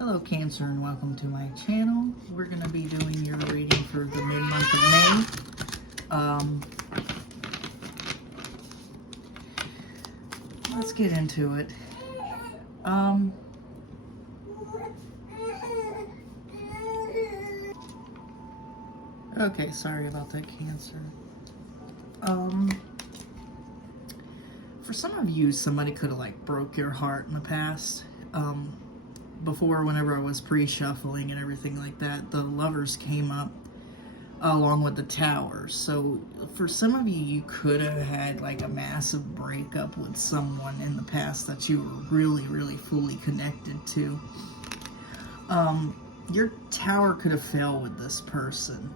Hello Cancer and welcome to my channel. We're going to be doing your reading for the mid-month of May. Let's get into it. Okay, sorry about that, Cancer. For some of you, somebody could have broke your heart in the past. Before, whenever I was pre-shuffling and everything like that, the Lovers came up along with the Tower. So for some of you, you could have had a massive breakup with someone in the past that you were really fully connected to. Your Tower could have failed with this person.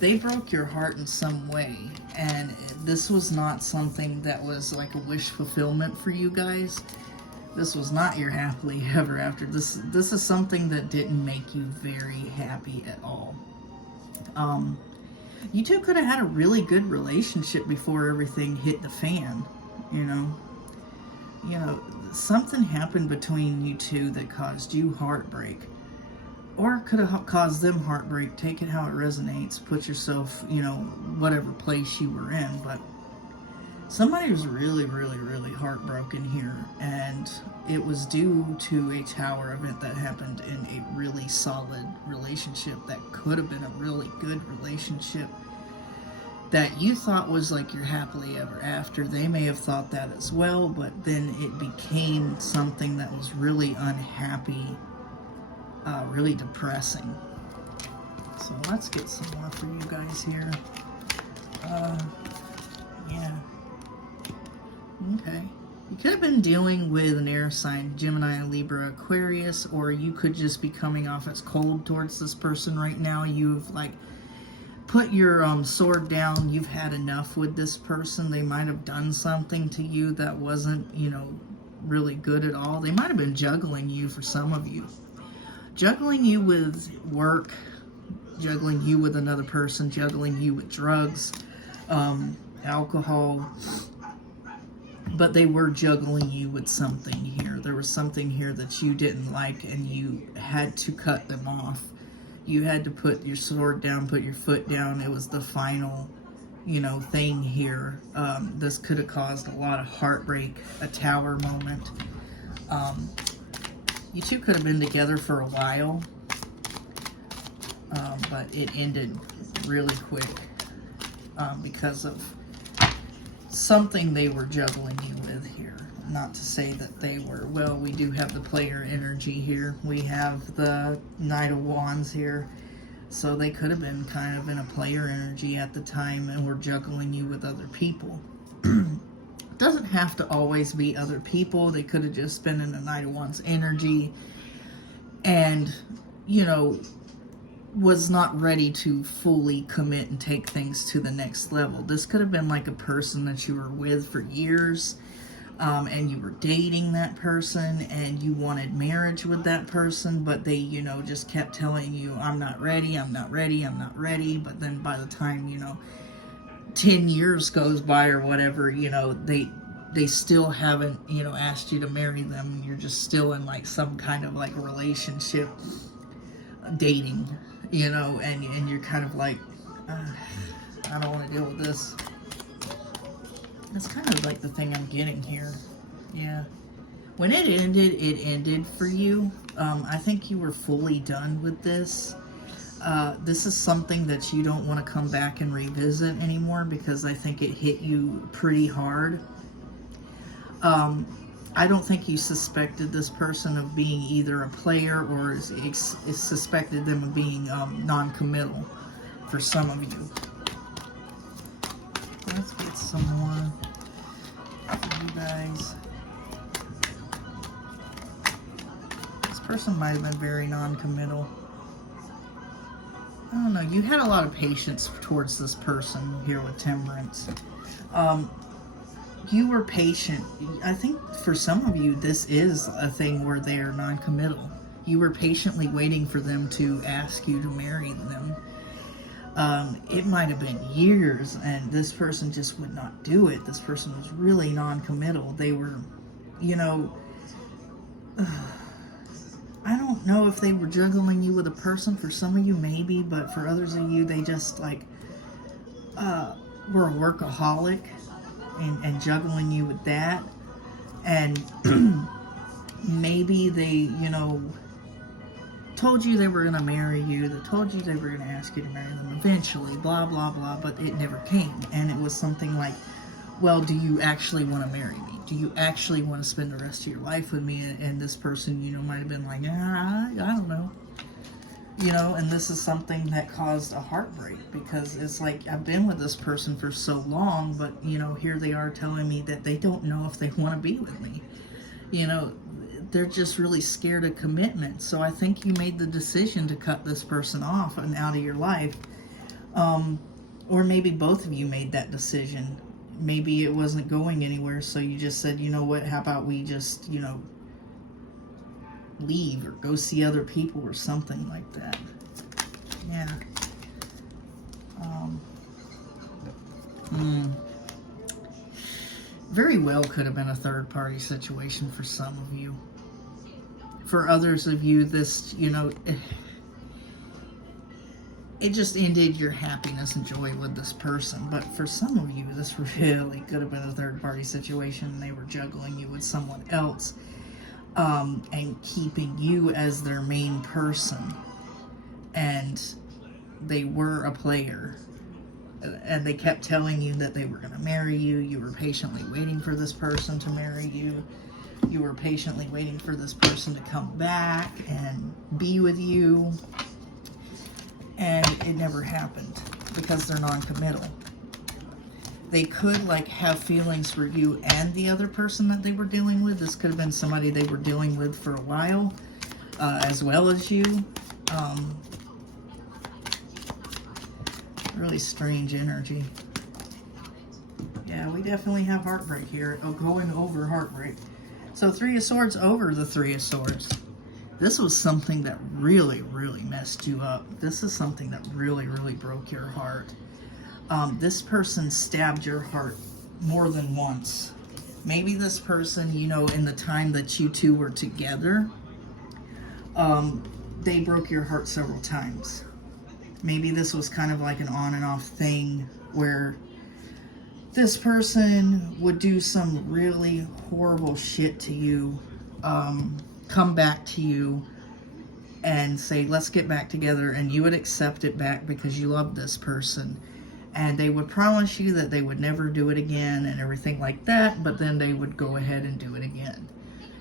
They broke your heart in some way, and this was not something that was a wish fulfillment for you guys. This was not your happily ever after. This is something that didn't make you very happy at all. You two could have had a really good relationship before everything hit the fan, you know. Something happened between you two that caused you heartbreak. Or could have caused them heartbreak. Take it how it resonates. Put yourself, whatever place you were in. But somebody was really heartbroken here. And it was due to a Tower event that happened in a really solid relationship that could have been a really good relationship that you thought was your happily ever after. They may have thought that as well, but then it became something that was really unhappy. Really depressing. So let's get some more for you guys here. Yeah. Okay. You could have been dealing with an air sign, Gemini, Libra, Aquarius, or you could just be coming off as cold towards this person right now. You've put your sword down. You've had enough with this person. They might have done something to you that wasn't, really good at all. They might have been juggling you for some of you. Juggling you with work, juggling you with another person, juggling you with drugs, alcohol, but they were juggling you with something here. There was something here that you didn't like and you had to cut them off. You had to put your sword down, put your foot down. It was the final, thing here. This could have caused a lot of heartbreak, a Tower moment. You two could have been together for a while, but it ended really quick because of something they were juggling you with here. Not to say that they were, well, we do have the player energy here. We have the Knight of Wands here. So they could have been kind of in a player energy at the time and were juggling you with other people. Doesn't have to always be other people. They could have just been in the Knight of Wands energy and, was not ready to fully commit and take things to the next level. This could have been a person that you were with for years, and you were dating that person and you wanted marriage with that person, but they, just kept telling you, I'm not ready, I'm not ready, I'm not ready. But then by the time, 10 years goes by or whatever, they still haven't, asked you to marry them. You're just still in some kind of relationship, dating, and you're kind of I don't want to deal with this. That's kind of the thing I'm getting here. Yeah. When it ended for you. I think you were fully done with this. This is something that you don't want to come back and revisit anymore because I think it hit you pretty hard. I don't think you suspected this person of being either a player or suspected them of being non-committal for some of you. Let's get some more for you guys. This person might have been very non-committal. I don't know. You had a lot of patience towards this person here with Temperance. You were patient. I think for some of you, this is a thing where they are non-committal. You were patiently waiting for them to ask you to marry them. It might have been years, and this person just would not do it. This person was really non-committal. They were, I don't don't know if they were juggling you with a person. For some of you, maybe, but for others of you, they just like were a workaholic and juggling you with that. And maybe they, you know, told you they were going to marry you. They told you they were going to ask you to marry them eventually, blah, blah, blah, but it never came. And it was something like, well, do you actually want to marry me? Do you actually want to spend the rest of your life with me? And this person, you know, might have been like, I don't know. You know, and this is something that caused a heartbreak, because it's like, I've been with this person for so long, but, you know, here they are telling me that they don't know if they want to be with me. You know, they're just really scared of commitment. So I think you made the decision to cut this person off and out of your life. Or maybe both of you made that decision. Maybe it wasn't going anywhere, so you just said, you know what, how about we just, you know, leave or go see other people or something like that. Yeah. Very well could have been a third party situation for some of you. For others of you, this, you know, it just ended your happiness and joy with this person. But for some of you, this really could have been a third party situation. They were juggling you with someone else. And keeping you as their main person, and they were a player, and they kept telling you that they were going to marry you. You were patiently waiting for this person to marry you. You were patiently waiting for this person to come back and be with you, and it never happened because they're non-committal. They could like have feelings for you and the other person that they were dealing with. This could have been somebody they were dealing with for a while, as well as you. Really strange energy. Yeah, we definitely have heartbreak here. Oh, going over heartbreak. So 3 of Swords over the 3 of Swords. This was something that really, really messed you up. This is something that really, really broke your heart. This person stabbed your heart more than once. Maybe this person, you know, in the time that you two were together, they broke your heart several times. Maybe this was kind of like an on and off thing where this person would do some really horrible shit to you, come back to you and say, let's get back together, and you would accept it back because you love this person. And they would promise you that they would never do it again and everything like that, but then they would go ahead and do it again.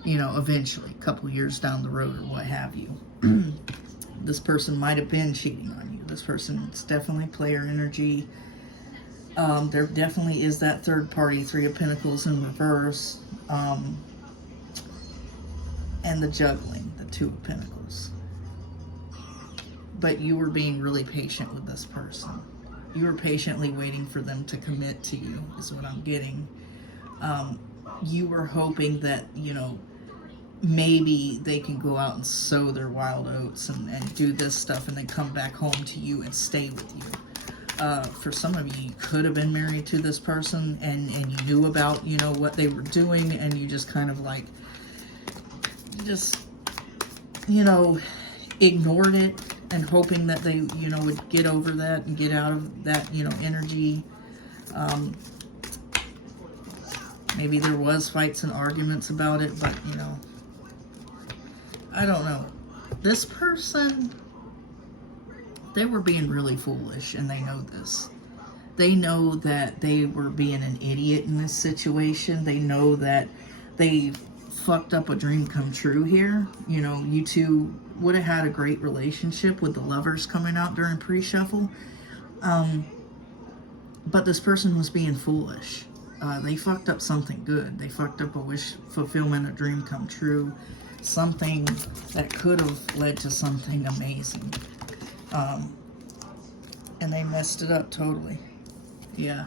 You know, eventually, a couple years down the road or what have you. This person might have been cheating on you. This person is definitely player energy. There definitely is that third party, 3 of Pentacles in reverse. And the juggling, the 2 of Pentacles. But you were being really patient with this person. You were patiently waiting for them to commit to you, is what I'm getting. You were hoping that, you know, maybe they can go out and sow their wild oats and do this stuff and then come back home to you and stay with you. For some of you, you could have been married to this person and you knew about, you know, what they were doing, and you just kind of like, just, you know, ignored it and hoping that they, you know, would get over that and get out of that, you know, energy. Maybe there was fights and arguments about it, but, you know, I don't know. This person, they were being really foolish, and they know this. They know that they were being an idiot in this situation. They know that they fucked up a dream come true here. You know, you two would have had a great relationship with the Lovers coming out during pre-shuffle. But this person was being foolish. They fucked up something good. They fucked up a wish fulfillment, a dream come true. Something that could have led to something amazing. And they messed it up totally. Yeah.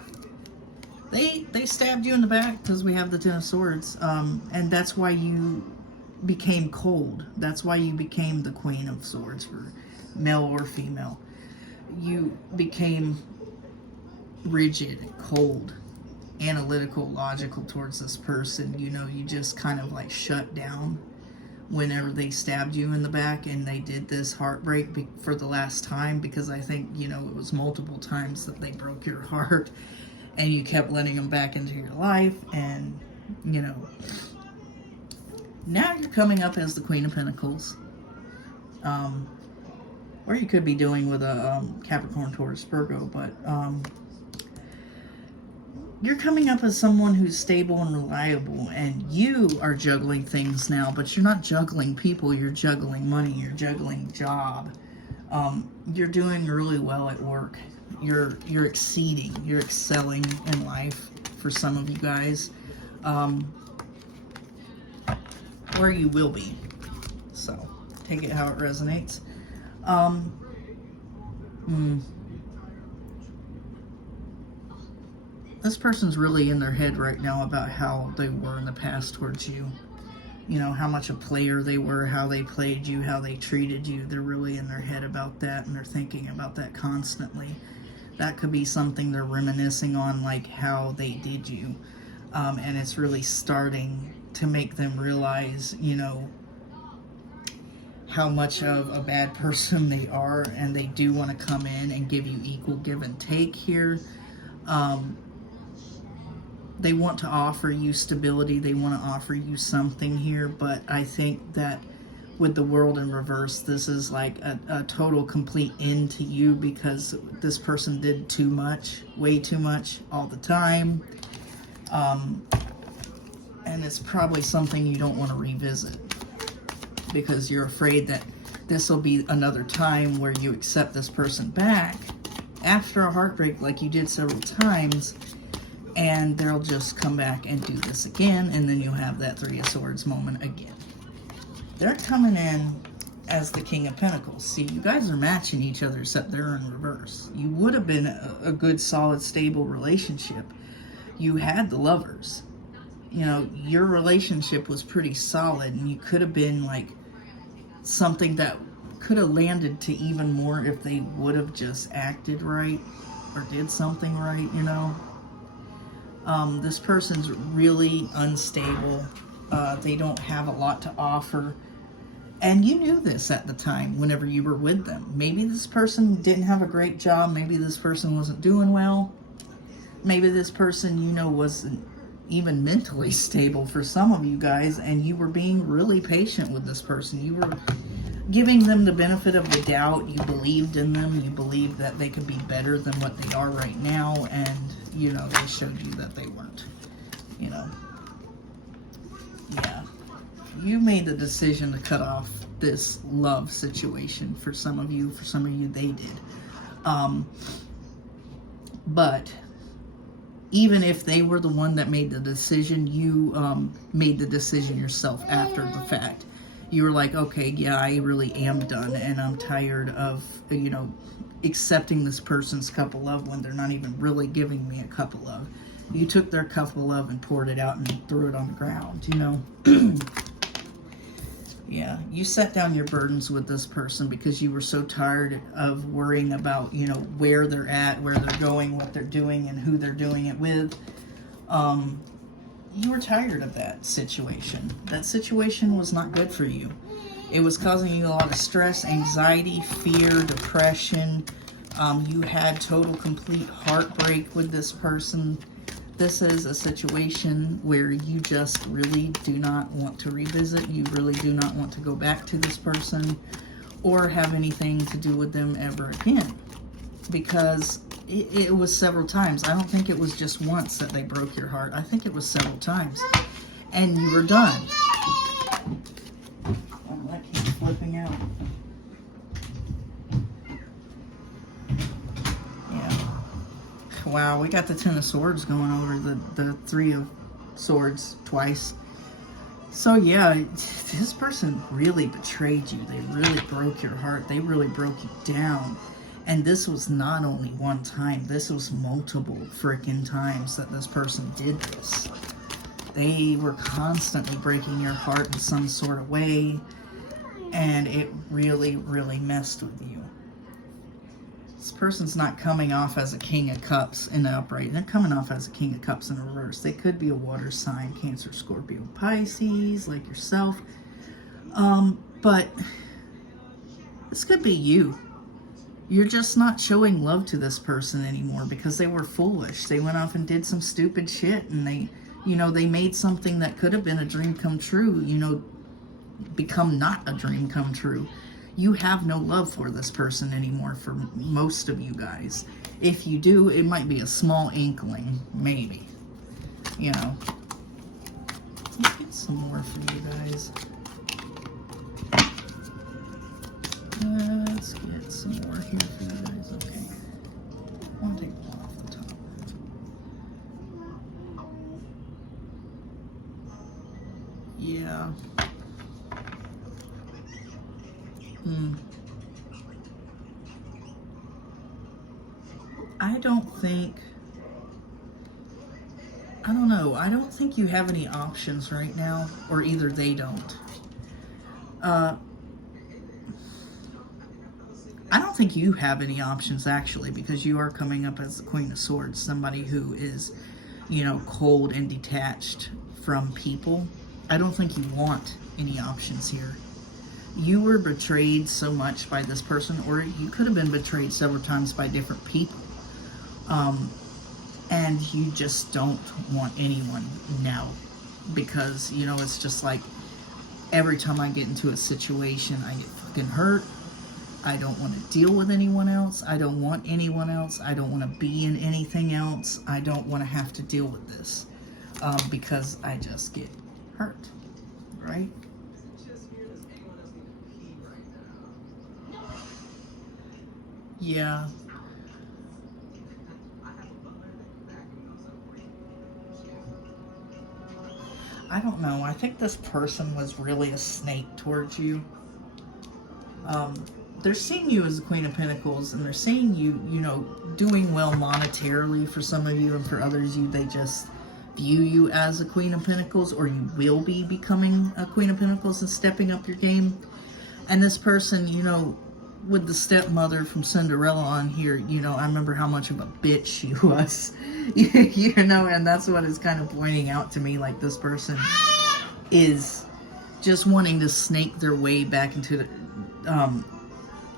They stabbed you in the back because we have the 10 of Swords. And that's why you became cold. That's why you became the Queen of Swords, for male or female. You became rigid, cold, analytical, logical towards this person. You know, you just kind of like shut down whenever they stabbed you in the back, and they did this heartbreak for the last time, because I think, you know, it was multiple times that they broke your heart and you kept letting them back into your life. And, you know, now you're coming up as the Queen of Pentacles. Or you could be dealing with a Capricorn, Taurus, Virgo, but you're coming up as someone who's stable and reliable, and you are juggling things now, but you're not juggling people, you're juggling money, you're juggling job. You're doing really well at work. You're exceeding, you're excelling in life for some of you guys. Or you will be. So, take it how it resonates. This person's really in their head right now about how they were in the past towards you. You know, how much a player they were, how they played you, how they treated you. They're really in their head about that, and they're thinking about that constantly. That could be something they're reminiscing on, like how they did you. And it's really starting to make them realize, you know, how much of a bad person they are, and they do want to come in and give you equal give and take here. They want to offer you stability, they want to offer you something here, but I think that with the world in reverse, this is like a total complete end to you, because this person did too much, way too much, all the time. And it's probably something you don't want to revisit, because you're afraid that this will be another time where you accept this person back after a heartbreak like you did several times, and they'll just come back and do this again, and then you'll have that Three of Swords moment again. They're coming in as the King of Pentacles. See, you guys are matching each other, except they're in reverse. You would have been a good, solid, stable relationship. You had the Lovers. You know, your relationship was pretty solid, and you could have been like something that could have landed to even more if they would have just acted right or did something right, you know. This person's really unstable. They don't have a lot to offer. And you knew this at the time whenever you were with them. Maybe this person didn't have a great job. Maybe this person wasn't doing well. Maybe this person, you know, wasn't even mentally stable for some of you guys, and you were being really patient with this person. You were giving them the benefit of the doubt. You believed in them. You believed that they could be better than what they are right now, and, you know, they showed you that they weren't, you know. Yeah. You made the decision to cut off this love situation for some of you. For some of you, they did. But even if they were the one that made the decision, you made the decision yourself after the fact. You were like, okay, yeah, I really am done, and I'm tired of, you know, accepting this person's cup of love when they're not even really giving me a cup of love. You took their cup of love and poured it out and threw it on the ground, you know. Yeah, you set down your burdens with this person because you were so tired of worrying about, you know, where they're at, where they're going, what they're doing, and who they're doing it with. You were tired of that situation. That situation was not good for you. It was causing you a lot of stress, anxiety, fear, depression. You had total, complete heartbreak with this person. This is a situation where you just really do not want to revisit. You really do not want to go back to this person or have anything to do with them ever again. Because it was several times. I don't think it was just once that they broke your heart. I think it was several times. And you were done. Oh, that keeps flipping out. Wow, we got the Ten of Swords going over the Three of Swords twice. So yeah, this person really betrayed you. They really broke your heart. They really broke you down. And this was not only one time. This was multiple freaking times that this person did this. They were constantly breaking your heart in some sort of way. And it really, really messed with you. This person's not coming off as a King of Cups in the upright. They're coming off as a King of Cups in the reverse. They could be a water sign, Cancer, Scorpio, Pisces, like yourself. But this could be you. You're just not showing love to this person anymore because they were foolish. They went off and did some stupid shit, and they made something that could have been a dream come true, become not a dream come true. You have no love for this person anymore, for most of you guys. If you do, it might be a small inkling, maybe. Let's get some more for you guys. Let's get some more here for you guys. Okay. I want to take one off the top. Yeah. I don't know. I don't think you have any options right now, or either they don't. I don't think you have any options, actually, because you are coming up as the Queen of Swords, somebody who is, cold and detached from people. I don't think you want any options here. You were betrayed so much by this person, or you could have been betrayed several times by different people. And you just don't want anyone now, because, it's just like every time I get into a situation, I get fucking hurt. I don't want to deal with anyone else. I don't want anyone else. I don't want to be in anything else. I don't want to have to deal with this because I just get hurt, right? Yeah. I don't know. I think this person was really a snake towards you. They're seeing you as the Queen of Pentacles, and they're seeing you, doing well monetarily for some of you, and for others, they just view you as a Queen of Pentacles, or you will be becoming a Queen of Pentacles and stepping up your game. And this person, with the stepmother from Cinderella on here, I remember how much of a bitch she was, and that's what is kind of pointing out to me, like this person is just wanting to snake their way back into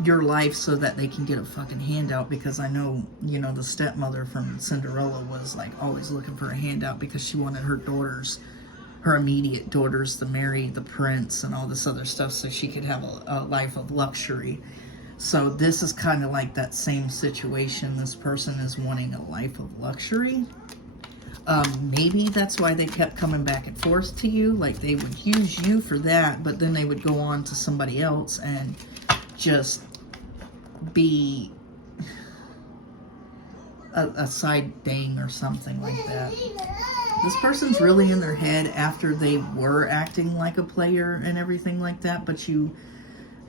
your life so that they can get a fucking handout, because I know, the stepmother from Cinderella was like always looking for a handout because she wanted her immediate daughters to marry the prince and all this other stuff so she could have a life of luxury. So this is kind of like that same situation. This person is wanting a life of luxury. Maybe that's why they kept coming back and forth to you. Like they would use you for that, but then they would go on to somebody else and just be a side thing or something like that. This person's really in their head after they were acting like a player and everything like that, but you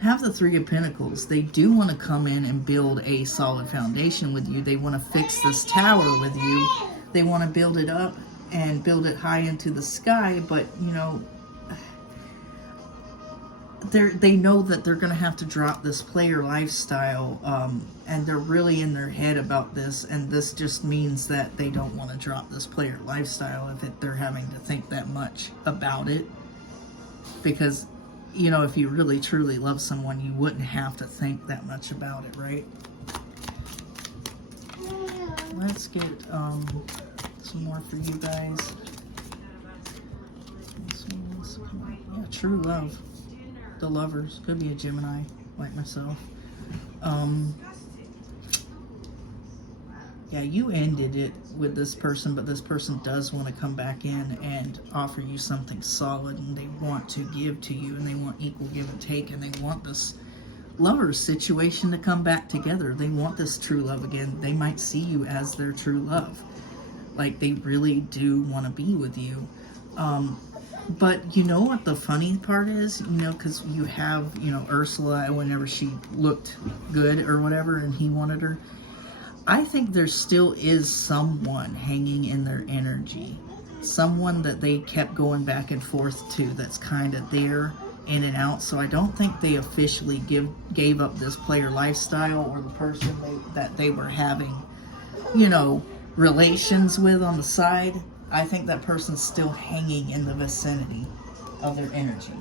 have the Three of Pentacles. They do want to come in and build a solid foundation with you. They want to fix this tower with you. They want to build it up and build it high into the sky, but, they know that they're going to have to drop this player lifestyle, and they're really in their head about this, and this just means that they don't want to drop this player lifestyle if they're having to think that much about it, because if you really truly love someone, you wouldn't have to think that much about it, right? Let's get some more for you guys. Yeah, true love. The Lovers. Could be a Gemini, like myself. Yeah, you ended it with this person, but this person does want to come back in and offer you something solid, and they want to give to you, and they want equal give and take, and they want this Lovers situation to come back together. They want this true love again. They might see you as their true love. Like, they really do want to be with you. But you know what the funny part is? Because you have, Ursula, whenever she looked good or whatever, and he wanted her. I think there still is someone hanging in their energy. Someone that they kept going back and forth to that's kind of there, in and out. So I don't think they officially gave up this player lifestyle, or the person that they were having, relations with on the side. I think that person's still hanging in the vicinity of their energy.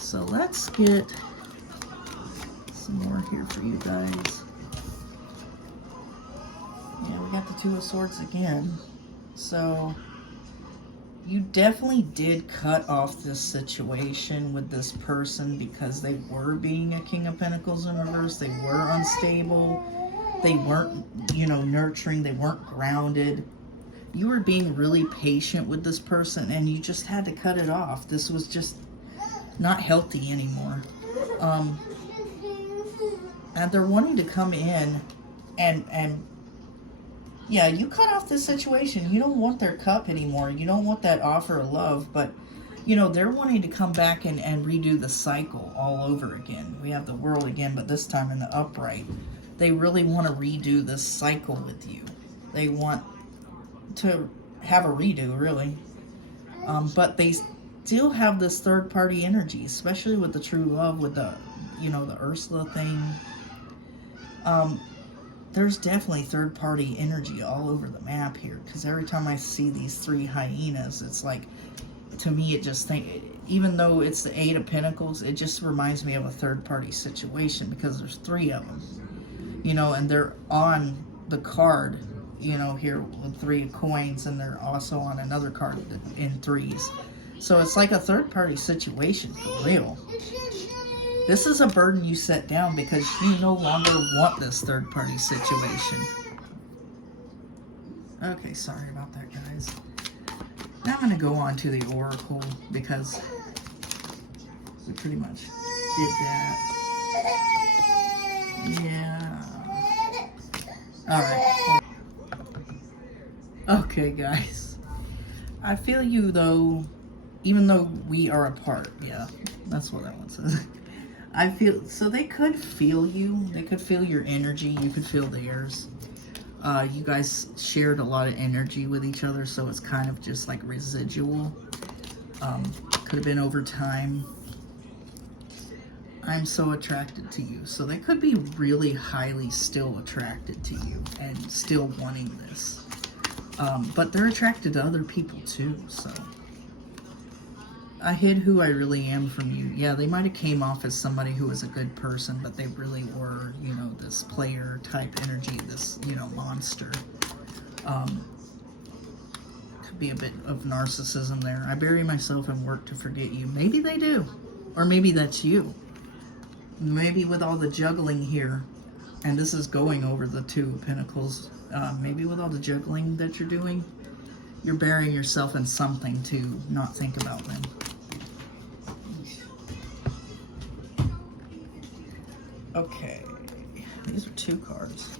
So let's get some more here for you guys. Yeah, we got the Two of Swords again. So you definitely did cut off this situation with this person because they were being a King of Pentacles in reverse. They were unstable. They weren't, you know, nurturing. They weren't grounded. You were being really patient with this person and you just had to cut it off. This was just not healthy anymore. And they're wanting to come in and yeah, you cut off this situation. You don't want their cup anymore. You don't want that offer of love, but you know, they're wanting to come back and redo the cycle all over again. We have the World again, but this time in the upright. They really want to redo this cycle with you. They want to have a redo, really. But they still have this third party energy, especially with the true love, with the, you know, the Ursula thing. There's definitely third party energy all over the map here, because every time I see these three hyenas, it's like, to me, it just even though it's the Eight of Pentacles, it just reminds me of a third party situation because there's three of them, you know, and they're on the card, you know, here with Three of Coins, and they're also on another card in threes. So it's like a third party situation for real. This is a burden you set down because you no longer want this third party situation. Okay, sorry about that, guys. Now I'm going to go on to the Oracle because we pretty much did that. Yeah. Alright. Okay, guys. I feel you, though, even though we are apart. Yeah, that's what that one says. I feel, so they could feel you. They could feel your energy. You could feel theirs. You guys shared a lot of energy with each other, so it's kind of just like residual. Could have been over time. I'm so attracted to you. So they could be really highly still attracted to you and still wanting this. But they're attracted to other people too, so. I hid who I really am from you. Yeah, they might have came off as somebody who was a good person, but they really were, you know, this player type energy, this, you know, monster. Could be a bit of narcissism there. I bury myself and work to forget you. Maybe they do. Or maybe that's you. Maybe with all the juggling here, and this is going over the Two of Pentacles, maybe with all the juggling that you're doing, you're burying yourself in something to not think about them. Okay, these are two cards.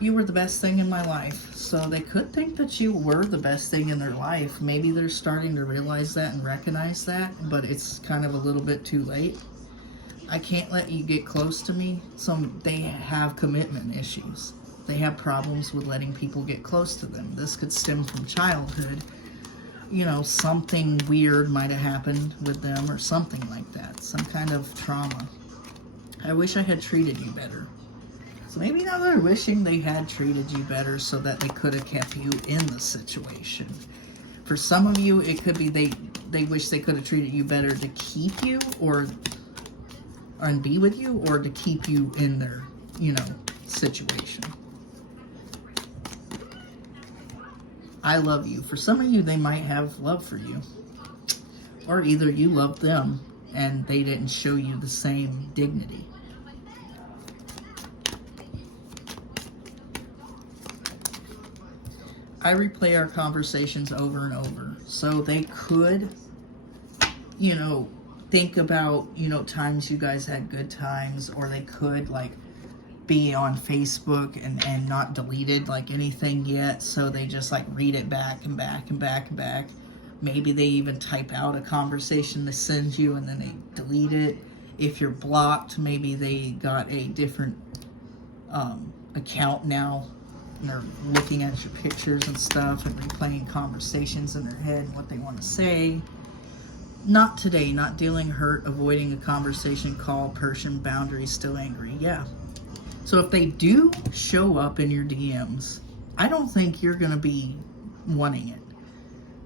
You were the best thing in my life. So they could think that you were the best thing in their life. Maybe they're starting to realize that and recognize that, but it's kind of a little bit too late. I can't let you get close to me. So they have commitment issues. They have problems with letting people get close to them. This could stem from childhood. You know, something weird might have happened with them or something like that. Some kind of trauma. I wish I had treated you better. So maybe now they're wishing they had treated you better so that they could have kept you in the situation. For some of you, it could be they wish they could have treated you better to keep you and be with you, or to keep you in their, you know, situation. I love you. For some of you, they might have love for you. Or either you love them and they didn't show you the same dignity. I replay our conversations over and over. So they could, you know, think about, you know, times you guys had good times, or they could, like, be on Facebook and not deleted, like, anything yet. So they just, like, read it back and back and back and back. Maybe they even type out a conversation to send you and then they delete it. If you're blocked, maybe they got a different account now. And they're looking at your pictures and stuff and replaying conversations in their head and what they want to say. Not today, not dealing hurt, avoiding a conversation, call, person, boundaries, still angry. Yeah. So if they do show up in your DMs, I don't think you're going to be wanting it.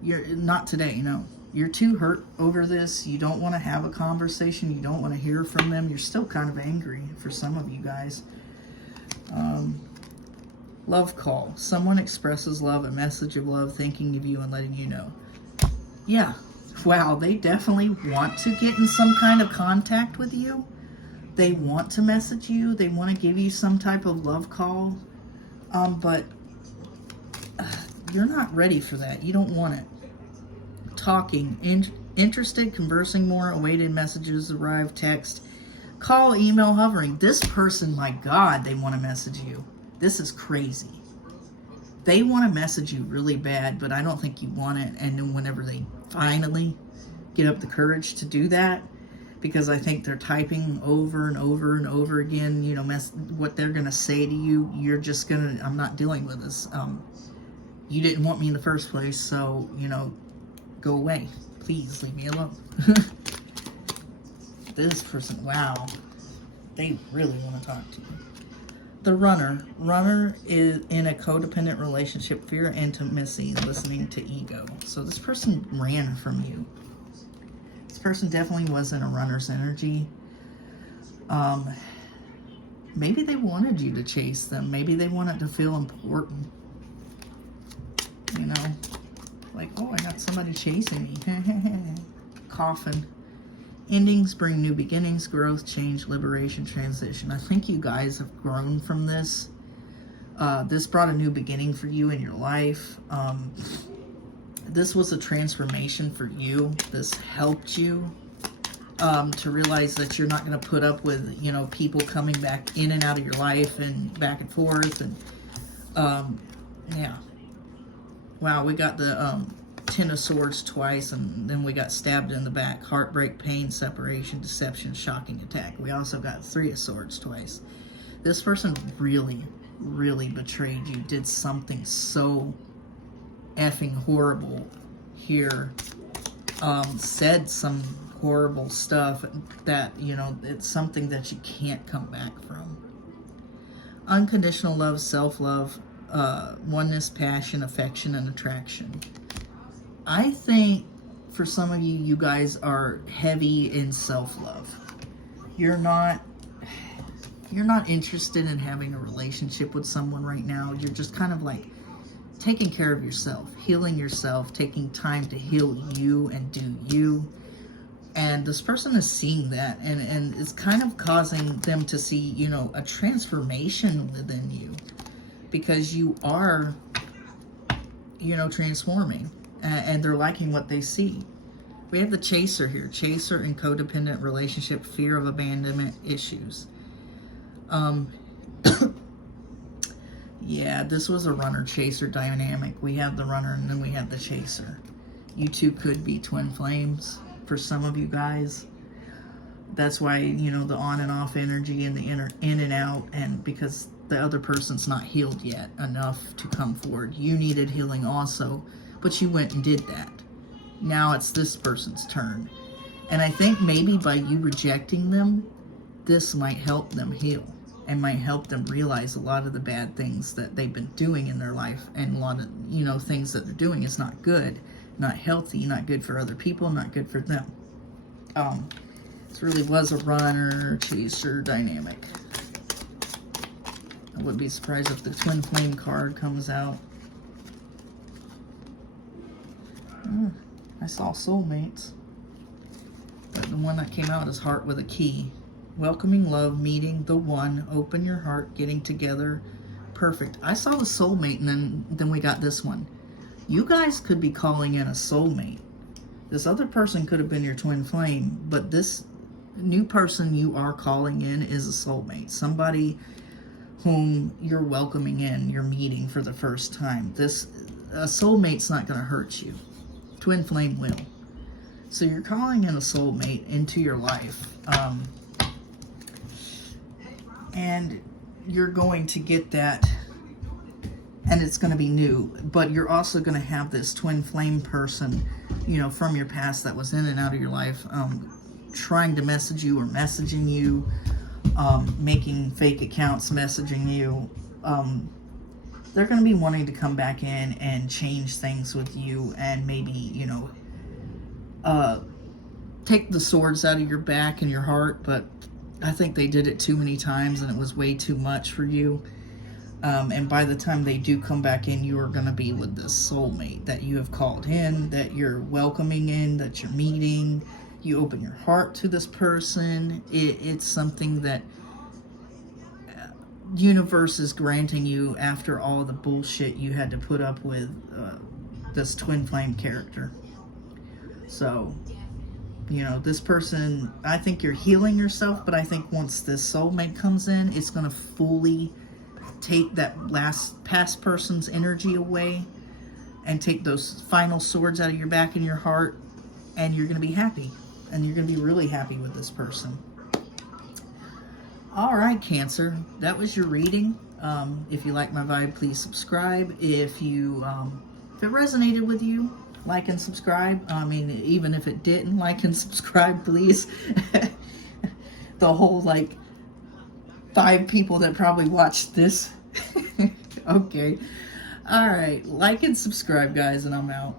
You're not today, no. You're too hurt over this. You don't want to have a conversation. You don't want to hear from them. You're still kind of angry for some of you guys. Love call. Someone expresses love, a message of love, thinking of you and letting you know. Yeah. Wow, they definitely want to get in some kind of contact with you. They want to message you. They want to give you some type of love call. But you're not ready for that. You don't want it. Talking. Interested, conversing more, awaited messages, arrive, text, call, email, hovering. This person, my God, they want to message you. This is crazy. They want to message you really bad, but I don't think you want it. And then whenever they finally get up the courage to do that, because I think they're typing over and over and over again, you know, what they're going to say to you, you're just going to, I'm not dealing with this. You didn't want me in the first place, so, you know, go away. Please leave me alone. This person, wow. They really want to talk to you. The runner. Runner is in a codependent relationship, fear, intimacy, listening to ego. So this person ran from you. This person definitely was in a runner's energy. Maybe they wanted you to chase them. Maybe they wanted to feel important. You know, like, oh, I got somebody chasing me. Coffin. Endings bring new beginnings, growth, change, liberation, transition. I think you guys have grown from this. This brought a new beginning for you in your life. This was a transformation for you. This helped you to realize that you're not going to put up with, you know, people coming back in and out of your life and back and forth. And yeah. Wow, we got the Ten of Swords twice, and then we got stabbed in the back. Heartbreak, pain, separation, deception, shocking attack. We also got Three of Swords twice. This person really, really betrayed you. Did something so effing horrible here. Said some horrible stuff that, you know, it's something that you can't come back from. Unconditional love, self-love, oneness, passion, affection, and attraction. I think for some of you, you guys are heavy in self-love. You're not interested in having a relationship with someone right now. You're just kind of like taking care of yourself, healing yourself, taking time to heal you and do you. And this person is seeing that, and it's kind of causing them to see, you know, a transformation within you, because you are, you know, transforming. And they're liking what they see. We have the chaser here. Chaser in codependent relationship, fear of abandonment issues. Yeah, this was a runner-chaser dynamic. We have the runner and then we have the chaser. You two could be twin flames for some of you guys. That's why, you know, the on and off energy and the in and out, and because the other person's not healed yet enough to come forward. You needed healing also. But you went and did that. Now it's this person's turn. And I think maybe by you rejecting them, this might help them heal. And might help them realize a lot of the bad things that they've been doing in their life. And a lot of, you know, things that they're doing is not good, not healthy, not good for other people, not good for them. This really was a runner-chaser dynamic. I wouldn't be surprised if the twin flame card comes out. I saw soulmates, but the one that came out is heart with a key. Welcoming love, meeting the one, open your heart, getting together. Perfect. I saw the soulmate, and then we got this one. You guys could be calling in a soulmate. This other person could have been your twin flame, but this new person you are calling in is a soulmate. Somebody whom you're welcoming in, you're meeting for the first time. A soulmate's not going to hurt you. Twin flame will. So you're calling in a soulmate into your life. And you're going to get that, and it's going to be new. But you're also going to have this twin flame person, you know, from your past that was in and out of your life, trying to message you or messaging you, making fake accounts messaging you. They're going to be wanting to come back in and change things with you, and maybe, you know, take the swords out of your back and your heart, but I think they did it too many times and it was way too much for you. And by the time they do come back in, you are going to be with this soulmate that you have called in, that you're welcoming in, that you're meeting. You open your heart to this person. It's something that universe is granting you after all the bullshit you had to put up with this twin flame character. So, you know, this person, I think you're healing yourself, but I think once this soulmate comes in, it's going to fully take that past person's energy away and take those final swords out of your back and your heart, and you're going to be happy. And you're going to be really happy with this person. All right, Cancer, that was your reading. If you like my vibe, please subscribe. If it resonated with you, like and subscribe. I mean, even if it didn't, like and subscribe, please. The whole, like, 5 people that probably watched this. Okay. All right, like and subscribe, guys, and I'm out.